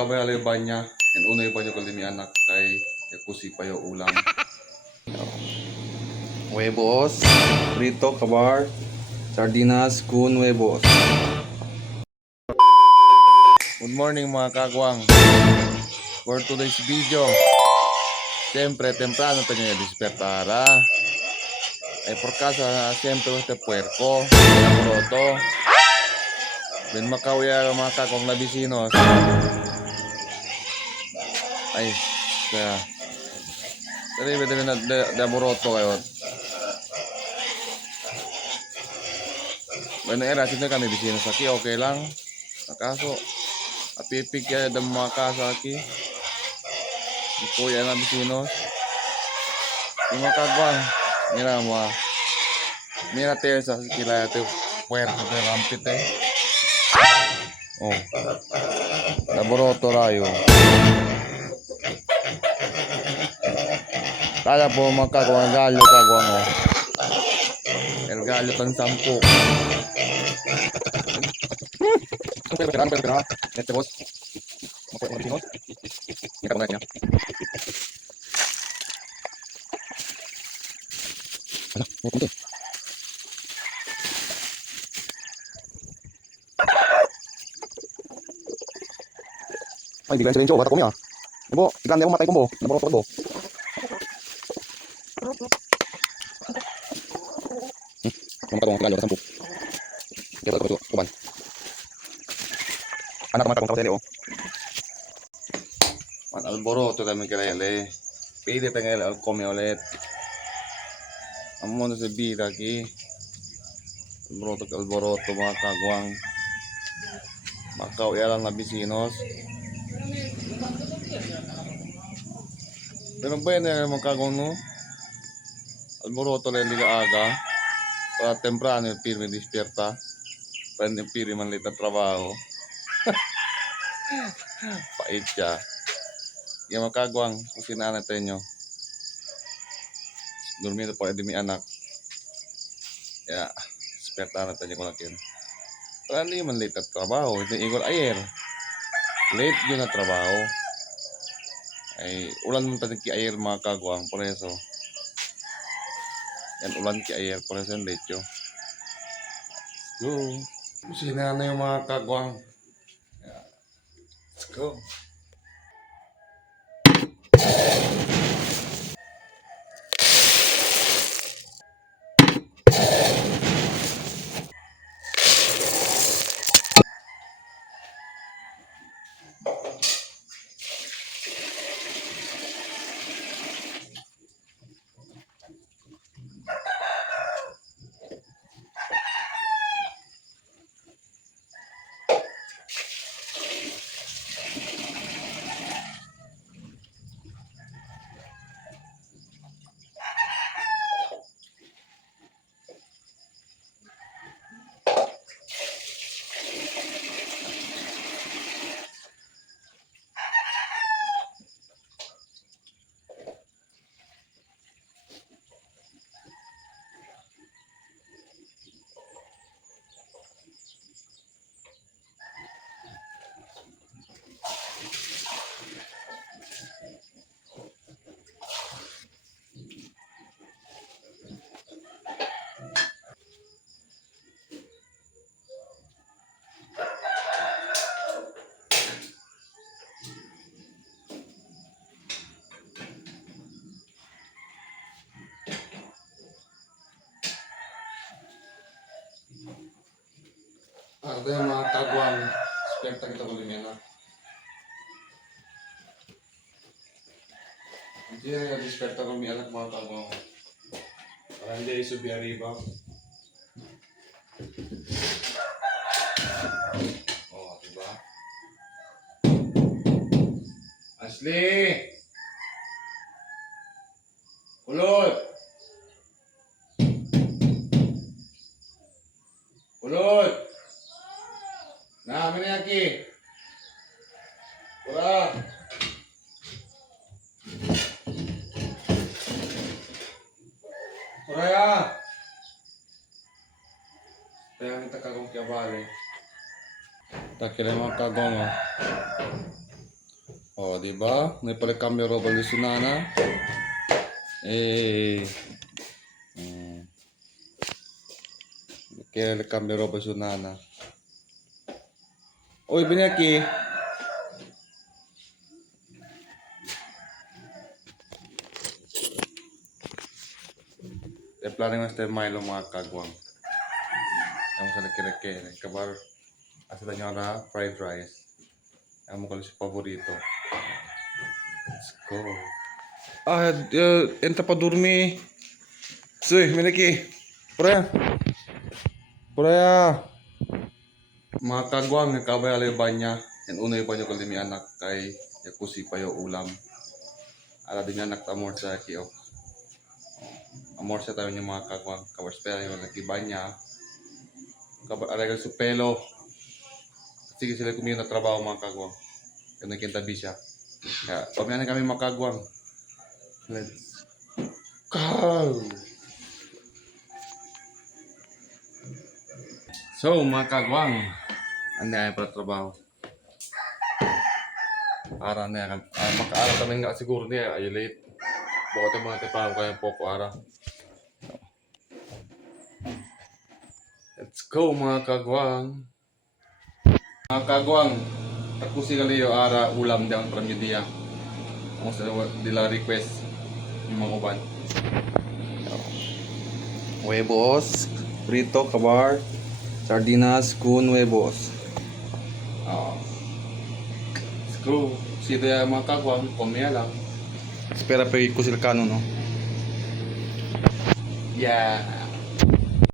Kabay alay banya. Yan unay banyo ko limi anak kay yakusi pa yung ulam. Huevos, frito, kabar, sardinas, kun huevos. Good morning mga kagwang. For today's video, siyempre temprano tayo nga despertara. Ay por casa siyempre este puerco, poroto. Ben makawya mga kagwang na bisinos. Ay, kaya dali na daboroto kayo. Bueno, era sino kami bisinos aquí, okay lang. Nakaso apipig kaya da mga kasa aquí. Kuya na bisinos. Yung mga kagwang, mira mo. Mira tayo sa kilaya tayo puerto tayo rampit eh. Oh, daboroto rayo. Kala po mga kagwang, galyo kagwang oh. El galyo tang 10. Pero, este boss. Mapulit mga Pinoy. Hindi ka niya. Ano? May punti. Ay, bigyan sa rin siya. Bata ko niya. Ibo, ikan na yung matay ko mo. Naboroto ko. Yung matay ko, galyo, 10. Kaya ko ito, kuban. Anak naman akong tapos oh. Man alboroto kami kilala. Pwede tayong alkomi ulit. Ang muna sa bida ki. Alboroto mga kagwang. Makaw lang na bisinos. Pero ba yan mga kagwang no? Alboroto lang liga aga. Para temprano pirmi dispierta. Para hindi pirmi man litat trabaho. Pait siya. Yung mga kagwang, kusina natin nyo. Dormido po edimi anak. Kaya, esperta natin nyo kung natin. Para hindi man late at trabaho. Ito yung igor ayer. Late yun na trabaho. Ay, ulan mo tayo ki ayer mga kagwang. Por eso. Yan, ulan ki ayer. Por eso yung late yun. Let's go. Kusina na yung mga kagwang. Let's go. Ito yung mga kagwang. Spekta kita ko din yan ha. Hindi na spekta ko may anak mga kagwang. Para hindi isubi arriba. Oh, diba? Ashley! Kulot! Kulot! Nah, mana lagi? Kurang. Kurang ya. Kaya kita kagong kaya balik. Tak kira mga kagong ah. di ba? May pala kami revolusyonana. Eh. Kaya kami revolusyonana. Oy, Binyaki. Planning mas tayo Milo mga kagwang. Kamu sa laki-laki. Kabar. Asa nyo na fried rice. Ang mo si paborito. Let's go. Enta pa durmi. Soy, Minaki. Pura. Mga kagwang, nakabay alay banya. Yan unay banyo ko limi anak kay yakusi pa yung ulam. Ala din anak tamor sa kiyo. Amor sa tayo yung mga kagwang. Kabar spela yung nagkibanya. Kabar alay ka sa pelo. Sige sila kumiyo na trabaho mga kagwang. Kaya nagkintabi siya. Kaya pamiyanan kami mga kagwang. Let's go! So mga kagwang, ano ay para trabaho? Ara na yan. Maka-ara kami nga siguro niya. Ay late. Bukod yung mga tipahan ko yung poko ara. Let's go mga kagwang. Mga kagwang, ako si Kaliyo ara ulam dyan from Yudia. Ako sa dila request yung mga uban. Huevos, frito, kabar, sardinas, kun, huevos. Let's go. Sito yung mga kagwang, pamaya lang. Espera pa ikusil kano, no? Yeah.